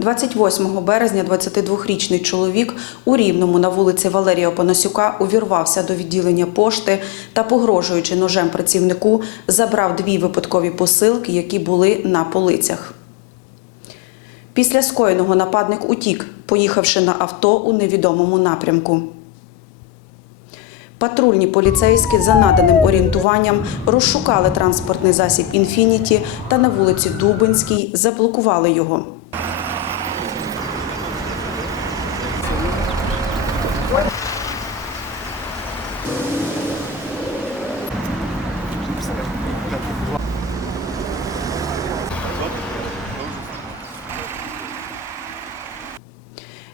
28 березня 22-річний чоловік у Рівному на вулиці Валерія Панасюка увірвався до відділення пошти та, погрожуючи ножем працівнику, забрав дві випадкові посилки, які були на полицях. Після скоєного нападник утік, поїхавши на авто у невідомому напрямку. Патрульні поліцейські за наданим орієнтуванням розшукали транспортний засіб «Інфініті» та на вулиці Дубинській заблокували його.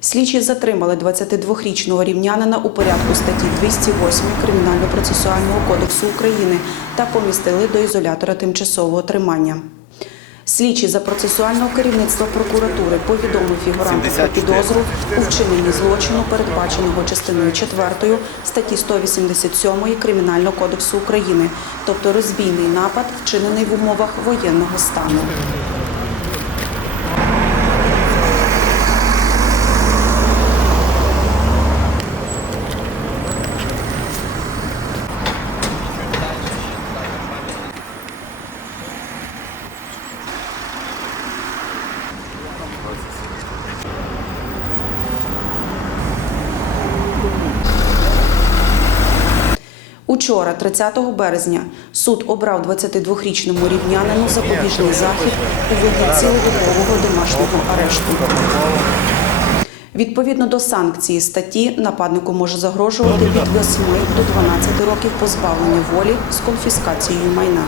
Слідчі затримали 22-річного рівнянина у порядку статті 208 Кримінально-процесуального кодексу України та помістили до ізолятора тимчасового тримання. Слідчі за процесуального керівництва прокуратури повідомив фігуранту про підозру у вчиненні злочину, передбаченого частиною 4 статті 187 Кримінального кодексу України, тобто розбійний напад, вчинений в умовах воєнного стану. Учора, 30 березня, суд обрав 22-річному рівнянину запобіжний захід у вигляді цілодобового домашнього арешту. Відповідно до санкції статті, нападнику може загрожувати від 8 до 12 років позбавлення волі з конфіскацією майна.